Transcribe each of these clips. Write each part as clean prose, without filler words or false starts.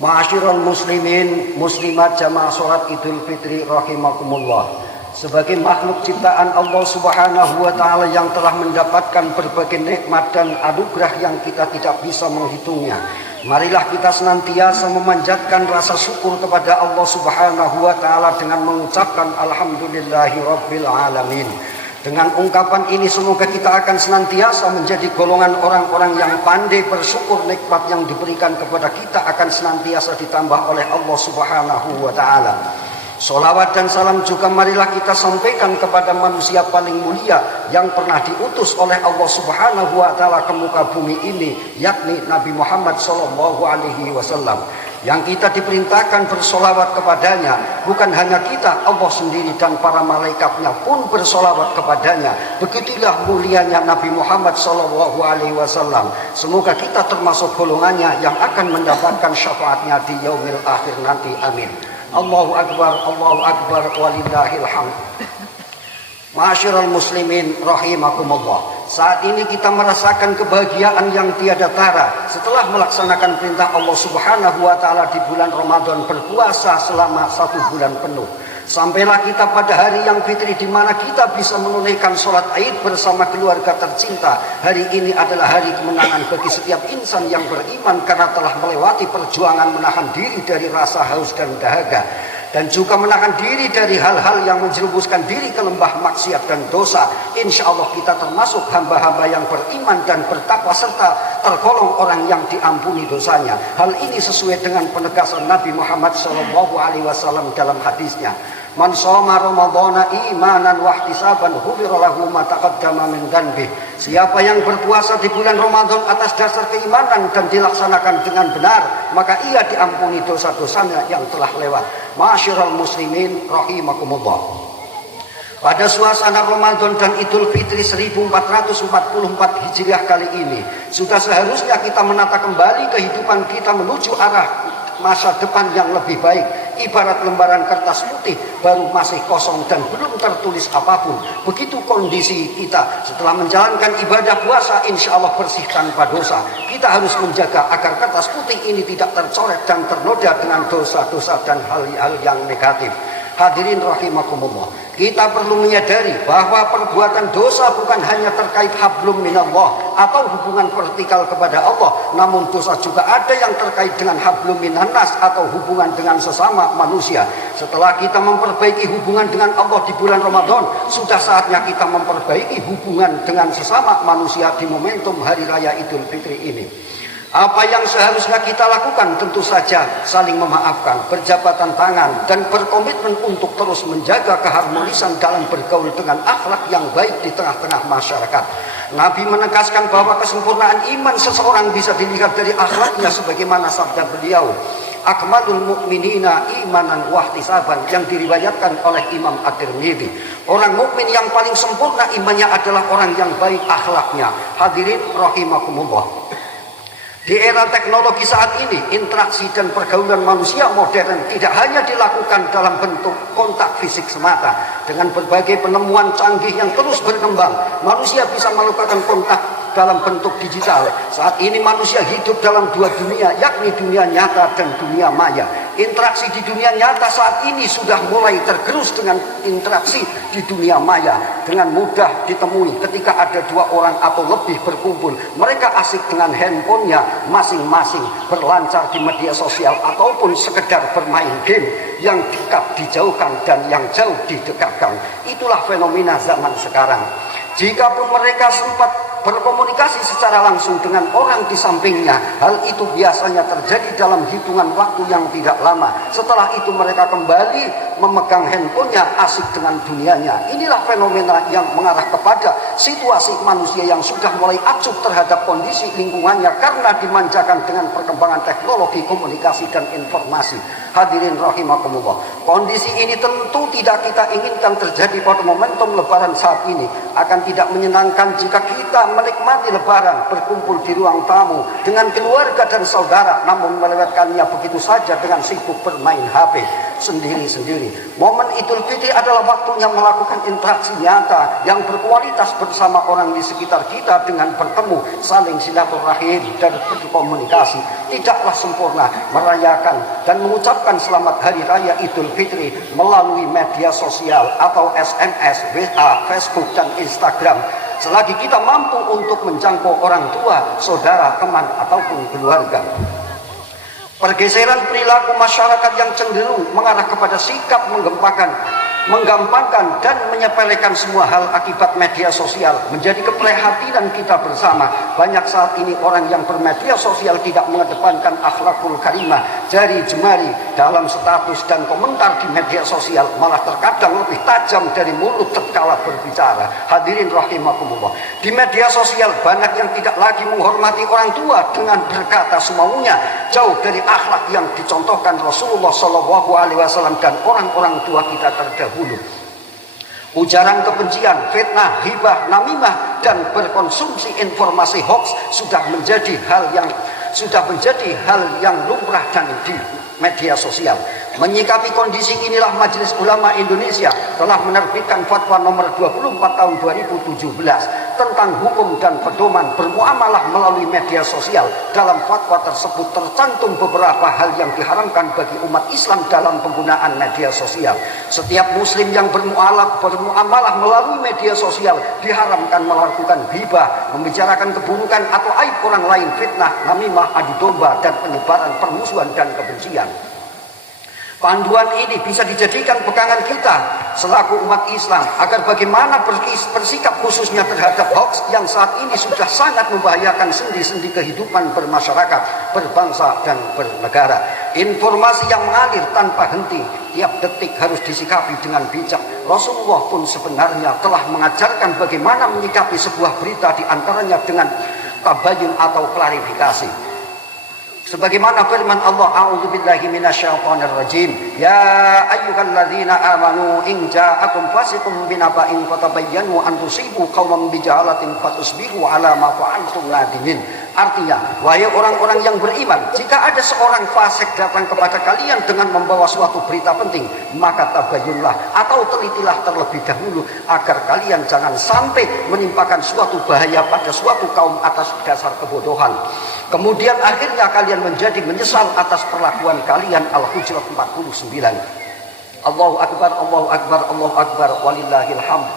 Ma'asyiral muslimin, muslimat jamaah salat Idul Fitri rahimakumullah. Sebagai makhluk ciptaan Allah Subhanahu wa taala yang telah mendapatkan berbagai nikmat dan anugerah yang kita tidak bisa menghitungnya, marilah kita senantiasa memanjatkan rasa syukur kepada Allah Subhanahu wa taala dengan mengucapkan alhamdulillahirabbil alamin. Dengan ungkapan ini semoga kita akan senantiasa menjadi golongan orang-orang yang pandai bersyukur. Nikmat yang diberikan kepada kita akan senantiasa ditambah oleh Allah Subhanahu wa taala. Sholawat dan salam juga marilah kita sampaikan kepada manusia paling mulia yang pernah diutus oleh Allah Subhanahu wa taala ke muka bumi ini, yakni Nabi Muhammad sallallahu alaihi wasallam. Yang kita diperintahkan bersolawat kepadanya, bukan hanya kita, Allah sendiri dan para malaikatnya pun bersolawat kepadanya. Begitulah mulianya Nabi Muhammad sallallahu alaihi wasallam. Semoga kita termasuk golongannya yang akan mendapatkan syafaatnya di yaumil akhir nanti. Amin. Allahu akbar, walillahil hamd. Ma'asyiral muslimin rahimakumullah. Saat ini kita merasakan kebahagiaan yang tiada tara setelah melaksanakan perintah Allah Subhanahu wa taala di bulan Ramadan, berpuasa selama 1 bulan penuh. Sampailah kita pada hari yang fitri di mana kita bisa menunaikan sholat Id bersama keluarga tercinta. Hari ini adalah hari kemenangan bagi setiap insan yang beriman karena telah melewati perjuangan menahan diri dari rasa haus dan dahaga, dan juga menahan diri dari hal-hal yang menjerumuskan diri ke lembah maksiat dan dosa. Insya Allah kita termasuk hamba-hamba yang beriman dan bertakwa serta tergolong orang yang diampuni dosanya. Hal ini sesuai dengan penegasan Nabi Muhammad SAW dalam hadisnya, "Man shoma Ramadhana imanan wa ihtisaban ghufira lahu ma taqaddama min dhanbi." Siapa yang berpuasa di bulan Ramadan atas dasar keimanan dan dilaksanakan dengan benar, maka ia diampuni dosa-dosanya yang telah lewat. Ma'asyiral muslimin rahimakumullah. Pada suasana Ramadan dan Idul Fitri 1444 Hijriah kali ini, sudah seharusnya kita menata kembali kehidupan kita menuju arah masa depan yang lebih baik. Ibarat lembaran kertas putih baru masih kosong dan belum tertulis apapun. Begitu kondisi kita setelah menjalankan ibadah puasa, insya Allah bersih tanpa dosa. Kita harus menjaga agar kertas putih ini tidak tercoret dan ternoda dengan dosa-dosa dan hal-hal yang negatif. Hadirin rahimakumullah, kita perlu menyadari bahwa perbuatan dosa bukan hanya terkait hablum minallah atau hubungan vertikal kepada Allah, namun dosa juga ada yang terkait dengan hablum minannas atau hubungan dengan sesama manusia. Setelah kita memperbaiki hubungan dengan Allah di bulan Ramadan, sudah saatnya kita memperbaiki hubungan dengan sesama manusia di momentum Hari Raya Idul Fitri ini. Apa yang seharusnya kita lakukan? Tentu saja saling memaafkan, berjabatan tangan, dan berkomitmen untuk terus menjaga keharmonisan dalam bergaul dengan akhlak yang baik di tengah-tengah masyarakat. Nabi menegaskan bahwa kesempurnaan iman seseorang bisa dilihat dari akhlaknya, sebagaimana sabda beliau, "Akmalul mu'minina imanan wa ihtisaban," yang diriwayatkan oleh Imam At-Tirmidzi. Orang mukmin yang paling sempurna imannya adalah orang yang baik akhlaknya. Hadirin rahimakumullah. Di era teknologi saat ini, interaksi dan pergaulan manusia modern tidak hanya dilakukan dalam bentuk kontak fisik semata. Dengan berbagai penemuan canggih yang terus berkembang, manusia bisa melakukan kontak dalam bentuk digital. Saat ini manusia hidup dalam dua dunia, yakni dunia nyata dan dunia maya. Interaksi di dunia nyata saat ini sudah mulai tergerus dengan interaksi di dunia maya. Dengan mudah ditemui ketika ada dua orang atau lebih berkumpul. Mereka asik dengan handphonenya masing-masing, berlancar di media sosial ataupun sekedar bermain game. Yang dekat dijauhkan dan yang jauh didekatkan. Itulah fenomena zaman sekarang. Jikapun mereka sempat berkomunikasi secara langsung dengan orang di sampingnya, hal itu biasanya terjadi dalam hitungan waktu yang tidak lama. Setelah itu mereka kembali memegang handphonenya, asik dengan dunianya. Inilah fenomena yang mengarah kepada situasi manusia yang sudah mulai acuh terhadap kondisi lingkungannya karena dimanjakan dengan perkembangan teknologi komunikasi dan informasi. Hadirin rahimakumullah, kondisi ini tentu tidak kita inginkan terjadi pada momentum lebaran saat ini. Akan tidak menyenangkan jika kita menikmati lebaran, berkumpul di ruang tamu dengan keluarga dan saudara, namun melewatkannya begitu saja dengan sibuk bermain HP sendiri-sendiri. Momen Idul Fitri adalah waktunya melakukan interaksi nyata yang berkualitas bersama orang di sekitar kita dengan bertemu, saling silaturahim dan berkomunikasi. Tidaklah sempurna merayakan dan mengucapkan selamat Hari Raya Idul Fitri melalui media sosial atau SMS, WA, Facebook, dan Instagram selagi kita mampu untuk menjangkau orang tua, saudara, teman, ataupun keluarga. Pergeseran perilaku masyarakat yang cenderung mengarah kepada sikap menggampangkan dan menyepelekan semua hal akibat media sosial menjadi keprihatinan kita bersama. Banyak saat ini orang yang bermedia sosial tidak mengedepankan akhlakul karimah, jari jemari dalam status dan komentar di media sosial, malah terkadang lebih tajam dari mulut tatkala berbicara. Hadirin rahimakumullah, di media sosial banyak yang tidak lagi menghormati orang tua dengan berkata semaunya, jauh dari akhlak yang dicontohkan Rasulullah SAW dan orang-orang tua kita terdahulu. Ujaran kebencian, fitnah, hibah, namimah, dan berkonsumsi informasi hoax sudah menjadi hal yang lumrah dan di media sosial. Menyikapi kondisi inilah Majelis Ulama Indonesia telah menerbitkan fatwa nomor 24 tahun 2017 tentang hukum dan pedoman bermuamalah melalui media sosial. Dalam fatwa tersebut tercantum beberapa hal yang diharamkan bagi umat Islam dalam penggunaan media sosial. Setiap muslim yang bermuamalah melalui media sosial diharamkan melakukan ghibah, membicarakan keburukan atau aib orang lain, fitnah, namimah, adu domba, dan penyebaran permusuhan dan kebencian. Panduan ini bisa dijadikan pegangan kita selaku umat Islam agar bagaimana bersikap khususnya terhadap hoax yang saat ini sudah sangat membahayakan sendi-sendi kehidupan bermasyarakat, berbangsa, dan bernegara. Informasi yang mengalir tanpa henti tiap detik harus disikapi dengan bijak. Rasulullah pun sebenarnya telah mengajarkan bagaimana menyikapi sebuah berita, diantaranya dengan tabayyun atau klarifikasi. Sebagaimana firman Allah, a'udzubillahi minasyaitonir rajim, ya ayyuhalladzina amanu in ja'akum fasiqun binaba'in fatabayyanu an tusibu qauman bijahalatin fatusbihu ala ma fa'altum nadimin. Artinya, wahai orang-orang yang beriman, jika ada seorang fasik datang kepada kalian dengan membawa suatu berita penting, maka tabayyunlah atau telitilah terlebih dahulu agar kalian jangan sampai menimpakan suatu bahaya pada suatu kaum atas dasar kebodohan. Kemudian akhirnya kalian menjadi menyesal atas perlakuan kalian. Al-Hujurat 49. Allahu Akbar, Allahu Akbar, Allahu Akbar, walillahil hamd.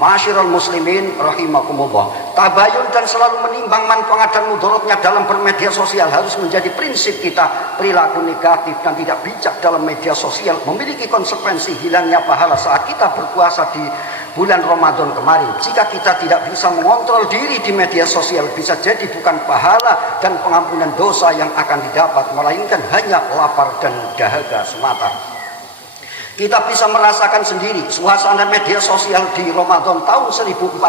Ma'asyiral muslimin rahimakumullah. Tabayun dan selalu menimbang manfaat dan mudaratnya dalam bermedia sosial harus menjadi prinsip kita. Perilaku negatif dan tidak bijak dalam media sosial memiliki konsekuensi hilangnya pahala saat kita berpuasa di bulan Ramadan kemarin. Jika kita tidak bisa mengontrol diri di media sosial, bisa jadi bukan pahala dan pengampunan dosa yang akan didapat, melainkan hanya lapar dan dahaga semata. Kita bisa merasakan sendiri suasana media sosial di Ramadan tahun 1440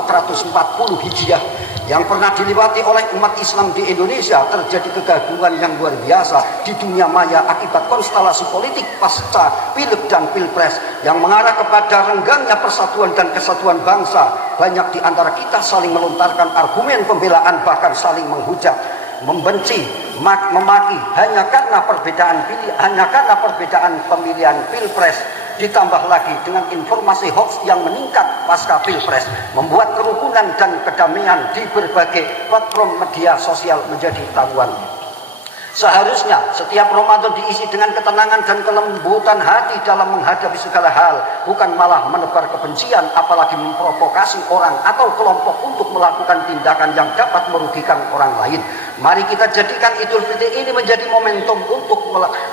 Hijriah yang pernah dilewati oleh umat Islam di Indonesia. Terjadi kegaduhan yang luar biasa di dunia maya akibat konstelasi politik pasca Pileg dan Pilpres yang mengarah kepada renggangnya persatuan dan kesatuan bangsa. Banyak di antara kita saling melontarkan argumen pembelaan, bahkan saling menghujat, membenci, memaki hanya karena perbedaan pemilihan Pilpres. Ditambah lagi dengan informasi hoax yang meningkat pasca Pilpres, membuat kerukunan dan kedamaian di berbagai platform media sosial menjadi tabuhan. Seharusnya setiap Ramadan diisi dengan ketenangan dan kelembutan hati dalam menghadapi segala hal, bukan malah menebar kebencian, apalagi memprovokasi orang atau kelompok untuk melakukan tindakan yang dapat merugikan orang lain. Mari kita jadikan Idul Fitri ini menjadi momentum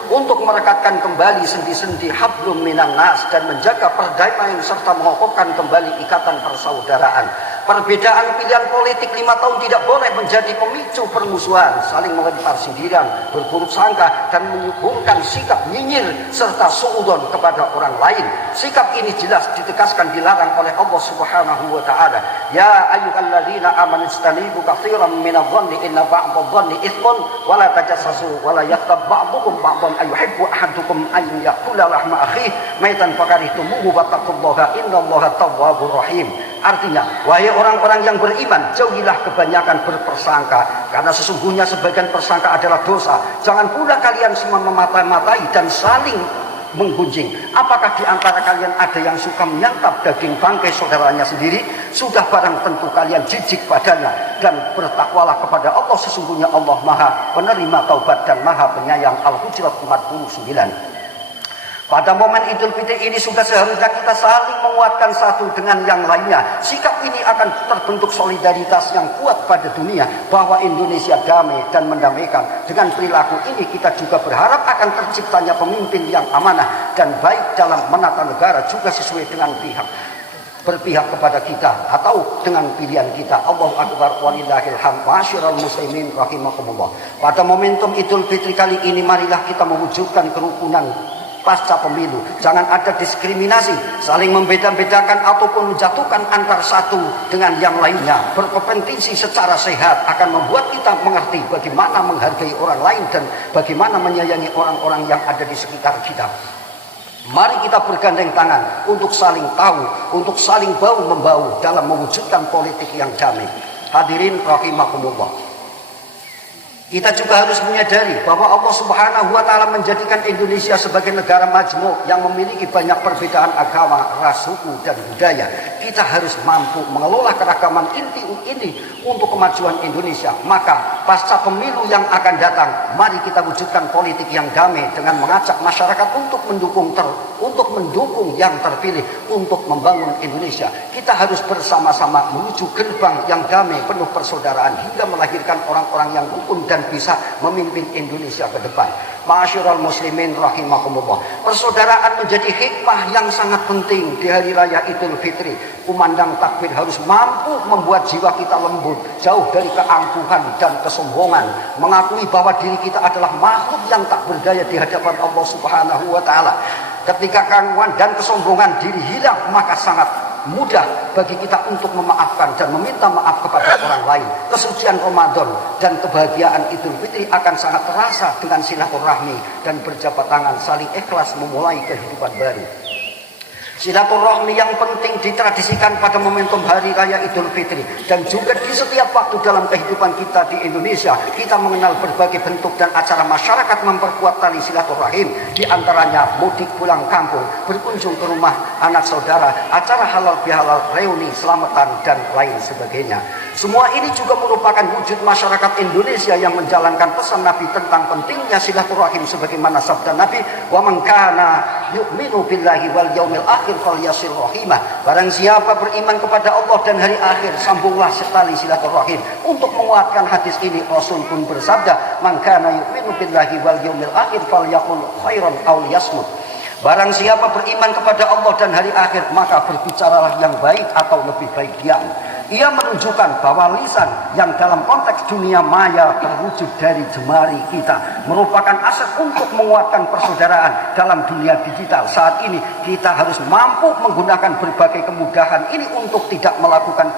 untuk merekatkan kembali sendi-sendi hablum minan nas dan menjaga perdamaian serta mengokohkan kembali ikatan persaudaraan. Perbedaan pilihan politik 5 tahun tidak boleh menjadi pemicu permusuhan, saling melempar sindiran, berburuk sangka, dan menyuburkan sikap nyinyir serta suudzon kepada orang lain. Sikap ini jelas ditegaskan dilarang oleh Allah Subhanahu wa taala. Ya ayyuhalladzina amanu istanibu katsiran minadh-dhanni inna ba'dadh-dhanni itsmun wa la tajassasu wa la yaghtab ba'dukum ba'dhan ayuhibbu ahadukum an ya'kula lahma akhihi maitan fakarihtumuhu wattaqullaha innallaha tawwabur rahim. Artinya, wahai orang-orang yang beriman, jauhilah kebanyakan berpersangka, karena sesungguhnya sebagian persangka adalah dosa. Jangan pula kalian semua memata-matai dan saling menggunjing. Apakah di antara kalian ada yang suka menyantap daging bangkai saudaranya sendiri? Sudah barang tentu kalian jijik padanya, dan bertakwalah kepada Allah, sesungguhnya Allah Maha penerima taubat dan Maha penyayang. Al-Hujurat 49. Pada momen Idul Fitri ini sudah seharusnya kita saling menguatkan satu dengan yang lainnya. Sikap ini akan terbentuk solidaritas yang kuat pada dunia, bahwa Indonesia damai dan mendamaikan. Dengan perilaku ini kita juga berharap akan terciptanya pemimpin yang amanah dan baik dalam menata negara, juga sesuai dengan berpihak kepada kita atau dengan pilihan kita. Allahu Akbar, walillahil hamd. Ma'asyiral muslimin rahimakumullah. Pada momentum Idul Fitri kali ini, marilah kita mewujudkan kerukunan pasca pemilu. Jangan ada diskriminasi, saling membeda-bedakan ataupun menjatuhkan antar satu dengan yang lainnya. Berkompetisi secara sehat akan membuat kita mengerti bagaimana menghargai orang lain dan bagaimana menyayangi orang-orang yang ada di sekitar kita. Mari kita bergandeng tangan untuk saling tahu, untuk saling bahu-membahu dalam mewujudkan politik yang damai. Hadirin rahimakumullah. Kita juga harus menyadari bahwa Allah Subhanahu wa Ta'ala menjadikan Indonesia sebagai negara majmuk yang memiliki banyak perbedaan agama, ras, suku, dan budaya. Kita harus mampu mengelola keragaman inti ini untuk kemajuan Indonesia. Maka pasca pemilu yang akan datang, mari kita wujudkan politik yang damai dengan mengajak masyarakat untuk mendukung yang terpilih untuk membangun Indonesia. Kita harus bersama-sama menuju gerbang yang damai, penuh persaudaraan, hingga melahirkan orang-orang yang rukun dan bisa memimpin Indonesia ke depan. Ma'asyiral muslimin rahimakumullah. Persaudaraan menjadi hikmah yang sangat penting di hari raya Idul Fitri. Kumandang takbir harus mampu membuat jiwa kita lembut, jauh dari keangkuhan dan kesombongan, mengakui bahwa diri kita adalah makhluk yang tak berdaya di hadapan Allah Subhanahu wa Ta'ala. Ketika keangkuhan dan kesombongan diri hilang, maka sangat mudah bagi kita untuk memaafkan dan meminta maaf kepada orang lain. Kesucian Ramadan dan kebahagiaan Idul Fitri akan sangat terasa dengan silaturahmi dan berjabat tangan saling ikhlas memulai kehidupan baru. Silaturahmi yang penting ditradisikan pada momentum hari raya Idul Fitri dan juga di setiap waktu dalam kehidupan kita di Indonesia. Kita mengenal berbagai bentuk dan acara masyarakat memperkuat tali silaturahim, di antaranya mudik pulang kampung, berkunjung ke rumah anak saudara, acara halal bihalal, reuni, selamatan, dan lain sebagainya. Semua ini juga merupakan wujud masyarakat Indonesia yang menjalankan pesan Nabi tentang pentingnya silaturahim, sebagaimana sabda Nabi, "Wa man kana yu'minu billahi wal yaumil akhir falyasil rahimah." Barang siapa beriman kepada Allah dan hari akhir, sambunglah tali silaturahim. Untuk menguatkan hadis ini, Rasul pun bersabda, "Man kana yu'minu billahi wal yaumil akhir falyaqul khairan aw liyasmut." Barang siapa beriman kepada Allah dan hari akhir, maka berbicaralah yang baik atau lebih baik diam. Ia menunjukkan bahwa lisan yang dalam konteks dunia maya terwujud dari jemari kita merupakan aset untuk menguatkan persaudaraan dalam dunia digital. Saat ini kita harus mampu menggunakan berbagai kemudahan ini untuk tidak melakukan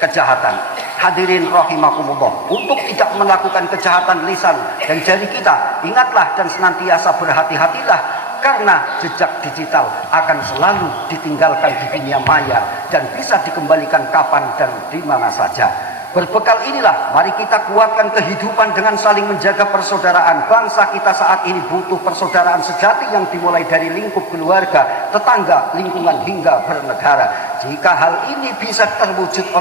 kejahatan. Hadirin rahimakumullah, untuk tidak melakukan kejahatan lisan dan jari kita, ingatlah dan senantiasa berhati-hatilah, karena jejak digital akan selalu ditinggalkan di dunia maya dan bisa dikembalikan kapan dan di mana saja. Berbekal inilah, mari kita kuatkan kehidupan dengan saling menjaga persaudaraan. Bangsa kita saat ini butuh persaudaraan sejati yang dimulai dari lingkup keluarga, tetangga, lingkungan, hingga bernegara. Jika hal ini bisa terwujud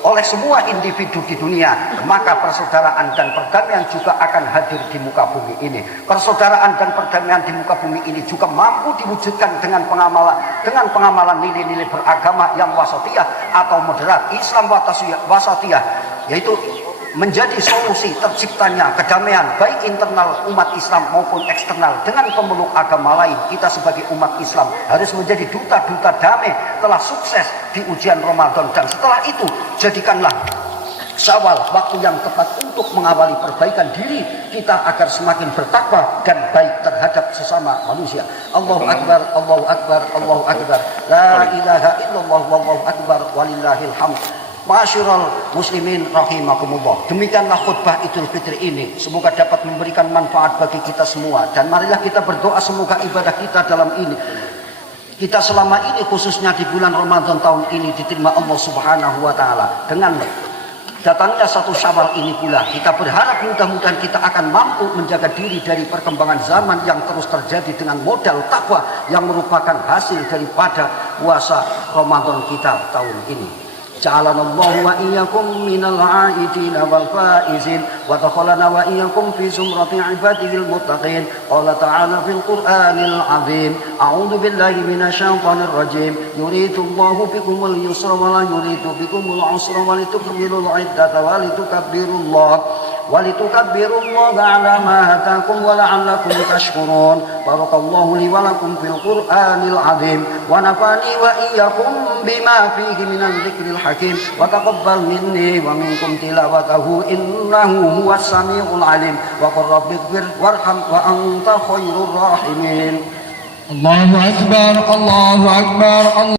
oleh semua individu di dunia, maka persaudaraan dan perdamaian juga akan hadir di muka bumi ini. Persaudaraan dan perdamaian di muka bumi ini juga mampu diwujudkan dengan pengamalan nilai-nilai beragama yang wasatiyah atau moderat, Islam wasatiyah, yaitu menjadi solusi terciptanya kedamaian baik internal umat Islam maupun eksternal dengan pemeluk agama lain. Kita sebagai umat Islam harus menjadi duta-duta damai telah sukses di ujian Ramadan, dan setelah itu jadikanlah Syawal waktu yang tepat untuk mengawali perbaikan diri kita agar semakin bertakwa dan baik terhadap sesama manusia. Allahu Akbar, Allahu Akbar, Allahu Akbar. La ilaha illallah wallahu akbar walillahil hamd. Ma'asyiral muslimin rahimakumullah. Demikianlah khutbah Idul Fitri ini. Semoga dapat memberikan manfaat bagi kita semua. Dan marilah kita berdoa semoga ibadah kita dalam ini kita selama ini khususnya di bulan Ramadan tahun ini diterima Allah Subhanahu wa taala. Dengan datangnya 1 Syawal ini pula kita berharap mudah-mudahan kita akan mampu menjaga diri dari perkembangan zaman yang terus terjadi dengan modal takwa yang merupakan hasil daripada puasa Ramadan kita tahun ini. Ja'alanallahu wa iyyakum minal 'aidina wal faizin wa dakhalana wa iyyakum fi zumrati 'ibadil muttaqin. Qala ta'ala fil Qur'anil 'azim, a'udzu billahi minasy syaithanir rajim. Yuridullahu bikumul yusra wa la yuridu bikumul 'usra wa litukmilul 'iddata wa litukabbirullaha ولتكبروا الله على ما هداكم ولعلكم تشكرون. بارك الله لي ولكم في القرآن العظيم ونفعني وإياكم بما فيه من الذكر الحكيم وتقبل مني ومنكم تلاوته إنه هو السميع العليم وقل رب اغفر وارحم وأنت خير الراحمين. الله أكبر الله أكبر.